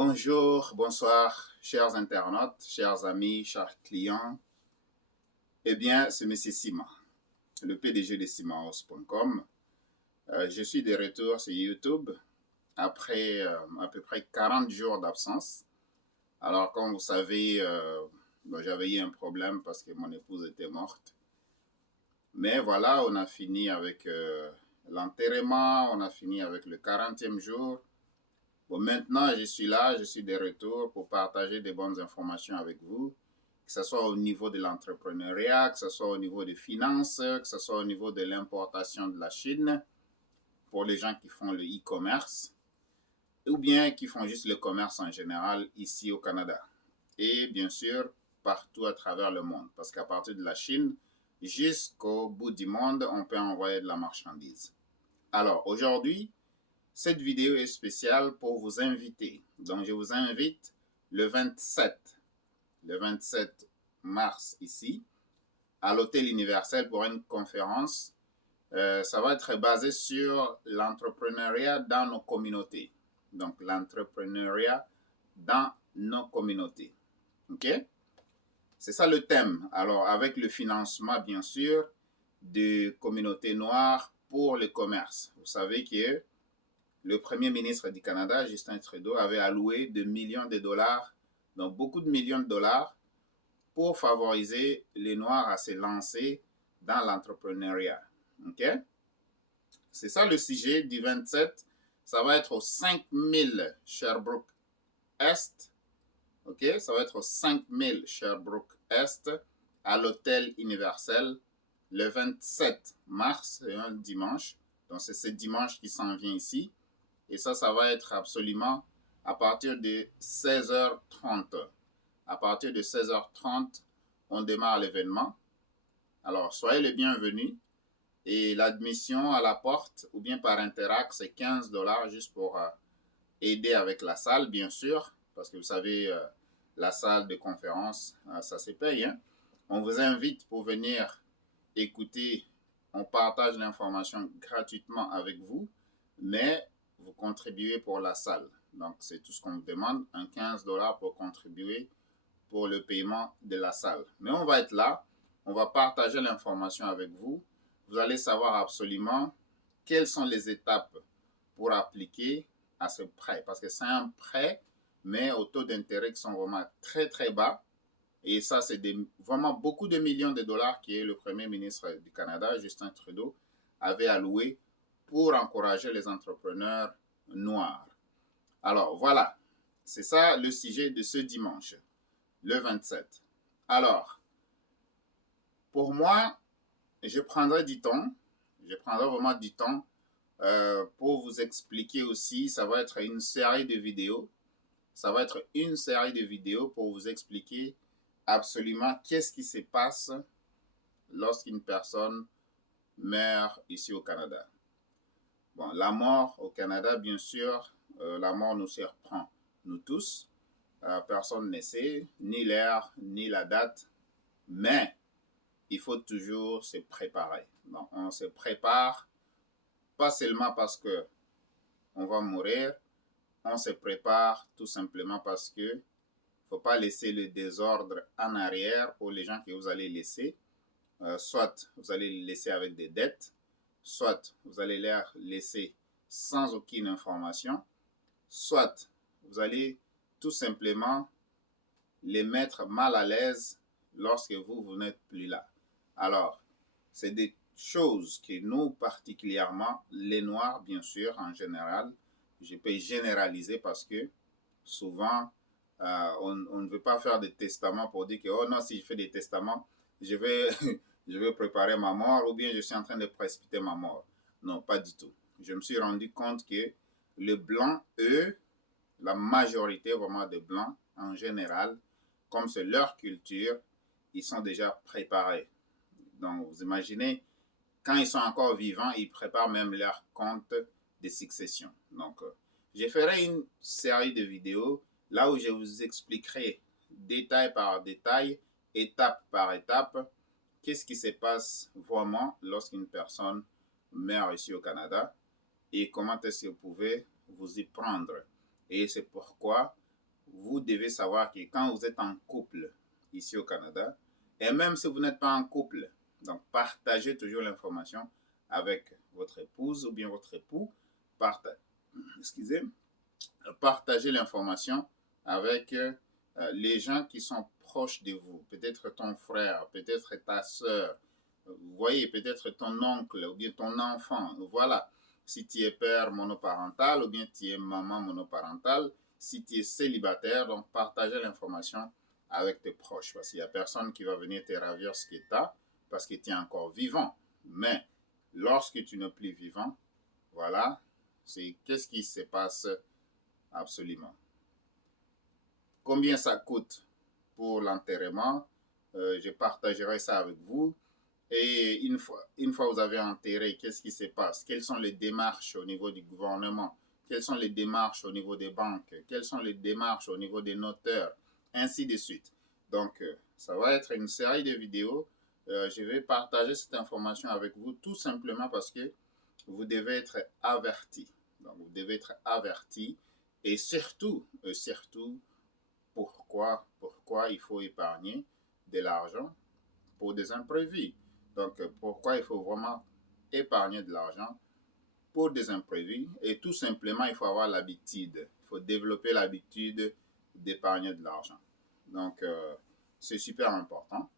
Bonjour, bonsoir, chers internautes, chers amis, chers clients. Eh bien, c'est M. Sima, le PDG de simahouse.com. Je suis de retour sur YouTube après à peu près 40 jours d'absence. Alors, comme vous savez, j'avais eu un problème parce que mon épouse était morte. Mais voilà, on a fini avec l'enterrement, on a fini avec le 40e jour. Bon, maintenant, je suis là, je suis de retour pour partager des bonnes informations avec vous, que ce soit au niveau de l'entrepreneuriat, que ce soit au niveau des finances, que ce soit au niveau de l'importation de la Chine, pour les gens qui font le e-commerce, ou bien qui font juste le commerce en général ici au Canada. Et bien sûr, partout à travers le monde, parce qu'à partir de la Chine jusqu'au bout du monde, on peut envoyer de la marchandise. Alors, aujourd'hui, cette vidéo est spéciale pour vous inviter. Donc, je vous invite le 27 mars ici, à l'Hôtel Universel pour une conférence. Ça va être basé sur l'entrepreneuriat dans nos communautés. Donc, l'entrepreneuriat dans nos communautés. OK? C'est ça le thème. Alors, avec le financement, bien sûr, de communautés noires pour le commerce. Vous savez que le premier ministre du Canada, Justin Trudeau, avait alloué de millions de dollars, donc beaucoup de millions de dollars, pour favoriser les Noirs à se lancer dans l'entrepreneuriat. OK? C'est ça le sujet du 27. Ça va être au 5000 Sherbrooke Est. OK? Ça va être au 5000 Sherbrooke Est, à l'Hôtel Universel, le 27 mars, c'est un dimanche. Donc, c'est ce dimanche qui s'en vient ici. Et ça va être absolument à partir de 16h30. À partir de 16h30, on démarre l'événement. Alors, soyez les bienvenus. Et l'admission à la porte, ou bien par Interac, c'est 15 $ juste pour aider avec la salle, bien sûr. Parce que vous savez, la salle de conférence, ça se paye. Hein? On vous invite pour venir écouter. On partage l'information gratuitement avec vous. Mais vous contribuez pour la salle. Donc, c'est tout ce qu'on vous demande, un 15 $ pour contribuer pour le paiement de la salle. Mais on va être là, on va partager l'information avec vous. Vous allez savoir absolument quelles sont les étapes pour appliquer à ce prêt. Parce que c'est un prêt, mais au taux d'intérêt qui sont vraiment très, très bas. Et ça, c'est vraiment beaucoup de millions de dollars que le premier ministre du Canada, Justin Trudeau, avait alloué pour encourager les entrepreneurs noirs. Alors, voilà, c'est ça le sujet de ce dimanche, le 27. Alors, pour moi, je prendrai du temps, vraiment du temps pour vous expliquer aussi, ça va être une série de vidéos, pour vous expliquer absolument qu'est-ce qui se passe lorsqu'une personne meurt ici au Canada. Bon, la mort au Canada, bien sûr, la mort nous surprend, nous tous. Personne ne sait ni l'heure, ni la date, mais il faut toujours se préparer. Donc, on se prépare, pas seulement parce que on va mourir, on se prépare tout simplement parce que il ne faut pas laisser le désordre en arrière pour les gens que vous allez laisser. Soit vous allez les laisser avec des dettes, soit vous allez les laisser sans aucune information, soit vous allez tout simplement les mettre mal à l'aise lorsque vous n'êtes plus là. Alors, c'est des choses que nous, particulièrement les Noirs, bien sûr, en général, je peux généraliser parce que souvent, on ne veut pas faire des testaments pour dire que, oh non, si je fais des testaments, je vais préparer ma mort ou bien je suis en train de précipiter ma mort. Non, pas du tout. Je me suis rendu compte que les Blancs, eux, la majorité vraiment des Blancs en général, comme c'est leur culture, ils sont déjà préparés. Donc, vous imaginez, quand ils sont encore vivants, ils préparent même leur compte de succession. Donc, je ferai une série de vidéos là où je vous expliquerai détail par détail, étape par étape, qu'est-ce qui se passe vraiment lorsqu'une personne meurt ici au Canada et comment est-ce que vous pouvez vous y prendre. Et c'est pourquoi vous devez savoir que quand vous êtes en couple ici au Canada, et même si vous n'êtes pas en couple, donc partagez toujours l'information avec votre épouse ou bien votre époux. Partagez l'information avec les gens qui sont proches de vous. Peut-être ton frère, peut-être ta soeur, vous voyez, peut-être ton oncle ou bien ton enfant. Voilà. Si tu es père monoparental ou bien tu es maman monoparentale, si tu es célibataire, donc partagez l'information avec tes proches parce qu'il n'y a personne qui va venir te ravir ce que tu as parce que tu es encore vivant. Mais lorsque tu n'es plus vivant, voilà, c'est qu'est-ce qui se passe absolument. Combien ça coûte pour l'enterrement? Je partagerai ça avec vous. Et une fois vous avez enterré, qu'est-ce qui se passe? Quelles sont les démarches au niveau du gouvernement? Quelles sont les démarches au niveau des banques? Quelles sont les démarches au niveau des notaires? Ainsi de suite. Donc, ça va être une série de vidéos. Je vais partager cette information avec vous tout simplement parce que vous devez être averti. Donc, vous devez être averti. Et surtout, pourquoi il faut épargner de l'argent pour des imprévus. Donc, pourquoi il faut vraiment épargner de l'argent pour des imprévus. Et tout simplement, il faut avoir l'habitude. Il faut développer l'habitude d'épargner de l'argent. Donc, c'est super important.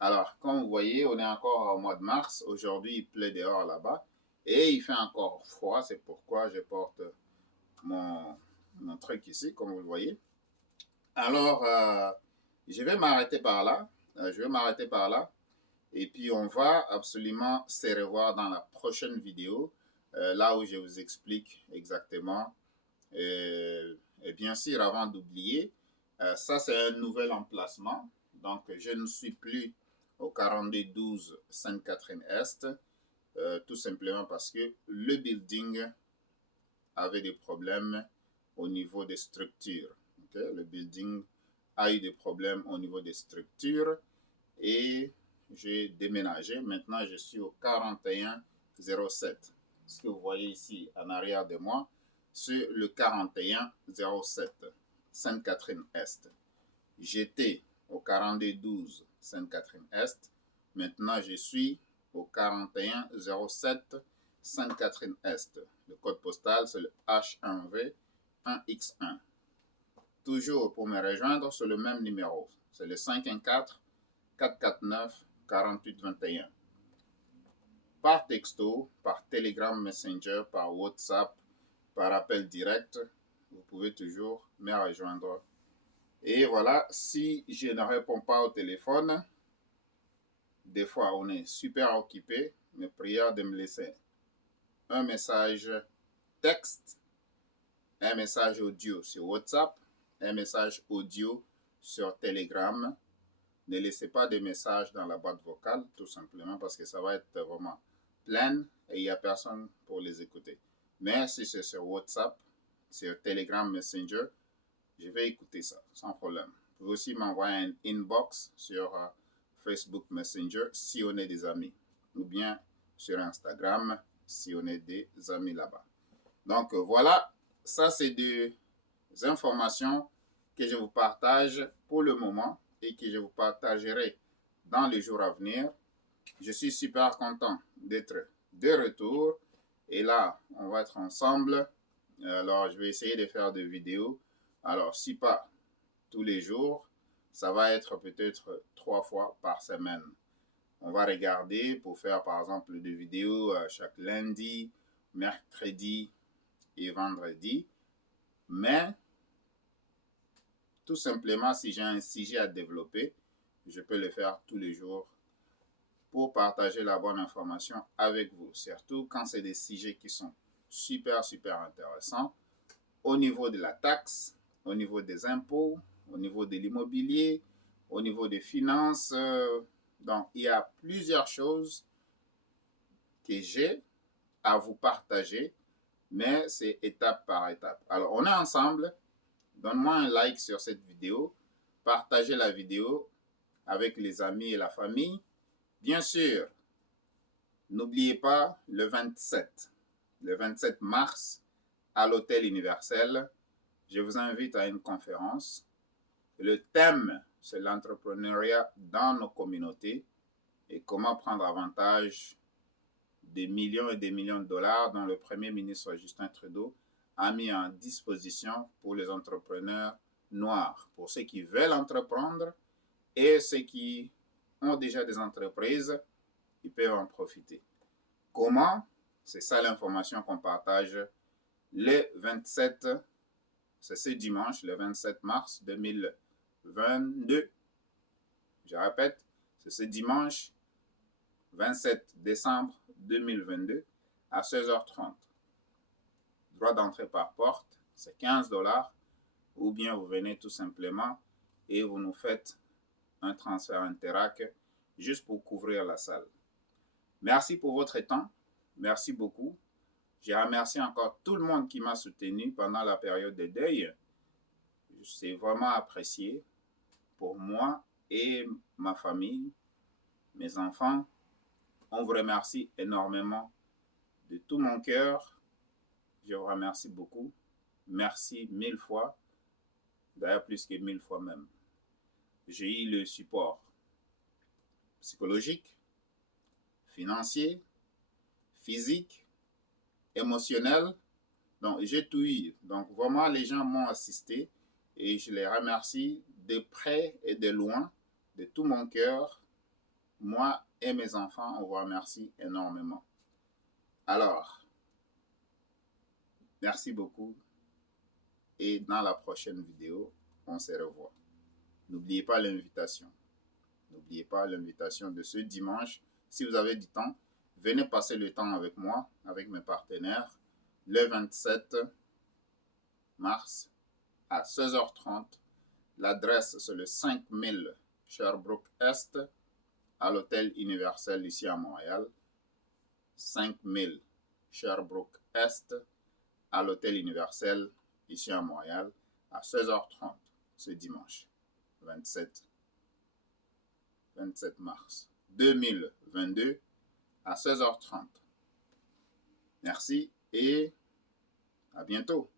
Alors, comme vous voyez, on est encore au mois de mars. Aujourd'hui, il pleut dehors là-bas. Et il fait encore froid. C'est pourquoi je porte mon truc ici, comme vous le voyez. Alors, je vais m'arrêter par là. Et puis, on va absolument se revoir dans la prochaine vidéo, là où je vous explique exactement. Et bien sûr, avant d'oublier, ça, c'est un nouvel emplacement. Donc, je ne suis plus au 4212 Sainte-Catherine-Est, tout simplement parce que le building avait des problèmes au niveau des structures. Okay? Le building a eu des problèmes au niveau des structures et j'ai déménagé. Maintenant, je suis au 4107. Ce que vous voyez ici en arrière de moi, c'est le 4107, Sainte-Catherine-Est. J'étais au 4212 Sainte-Catherine-Est. Maintenant, je suis au 4107 Sainte-Catherine-Est. Le code postal, c'est le H1V 1X1. Toujours pour me rejoindre sur le même numéro. C'est le 514-449-4821. Par texto, par Telegram Messenger, par WhatsApp, par appel direct, vous pouvez toujours me rejoindre. Et voilà, si je ne réponds pas au téléphone, des fois on est super occupé, mais prière de me laisser un message texte, un message audio sur WhatsApp, un message audio sur Telegram. Ne laissez pas de messages dans la boîte vocale, tout simplement parce que ça va être vraiment plein et il n'y a personne pour les écouter. Mais si c'est sur WhatsApp, sur Telegram Messenger, je vais écouter ça sans problème. Vous pouvez aussi m'envoyer un inbox sur Facebook Messenger si on est des amis, ou bien sur Instagram si on est des amis là-bas. Donc voilà, ça c'est des informations que je vous partage pour le moment et que je vous partagerai dans les jours à venir. Je suis super content d'être de retour et là, on va être ensemble. Alors, je vais essayer de faire des vidéos. Alors, si pas tous les jours, ça va être peut-être 3 fois par semaine. On va regarder pour faire par exemple des vidéos chaque lundi, mercredi et vendredi. Mais tout simplement, si j'ai un sujet à développer, je peux le faire tous les jours pour partager la bonne information avec vous. Surtout quand c'est des sujets qui sont super intéressants au niveau de la taxe, au niveau des impôts, au niveau de l'immobilier, au niveau des finances. Donc, il y a plusieurs choses que j'ai à vous partager, mais c'est étape par étape. Alors, on est ensemble. Donne-moi un like sur cette vidéo. Partagez la vidéo avec les amis et la famille. Bien sûr, n'oubliez pas le 27 mars, à l'Hôtel Universel, je vous invite à une conférence. Le thème, c'est l'entrepreneuriat dans nos communautés et comment prendre avantage des millions et des millions de dollars dont le Premier ministre Justin Trudeau a mis en disposition pour les entrepreneurs noirs, pour ceux qui veulent entreprendre et ceux qui ont déjà des entreprises, ils peuvent en profiter. Comment? C'est ça l'information qu'on partage le 27, c'est ce dimanche, le 27 mars 2022. Je répète, c'est ce dimanche 27 décembre 2022 à 16h30. Droit d'entrée par porte, c'est 15 $, ou bien vous venez tout simplement et vous nous faites un transfert Interac juste pour couvrir la salle. Merci pour votre temps. Merci beaucoup. Je remercie encore tout le monde qui m'a soutenu pendant la période de deuil. C'est vraiment apprécié pour moi et ma famille, mes enfants. On vous remercie énormément de tout mon cœur. Je vous remercie beaucoup. Merci 1000 fois. D'ailleurs, plus que 1000 fois même. J'ai eu le support psychologique, financier, physique, émotionnel. Donc, j'ai tout eu. Donc, vraiment, les gens m'ont assisté et je les remercie de près et de loin, de tout mon cœur. Moi et mes enfants, on vous remercie énormément. Alors, merci beaucoup et dans la prochaine vidéo, on se revoit. N'oubliez pas l'invitation. N'oubliez pas l'invitation de ce dimanche. Si vous avez du temps, venez passer le temps avec moi, avec mes partenaires, le 27 mars à 16h30. L'adresse, c'est le 5000 Sherbrooke Est, à l'Hôtel Universel ici à Montréal. 5000 Sherbrooke Est, à l'Hôtel Universel ici à Montréal, à 16h30 ce dimanche 27 mars 2022 à 16h30. Merci et à bientôt.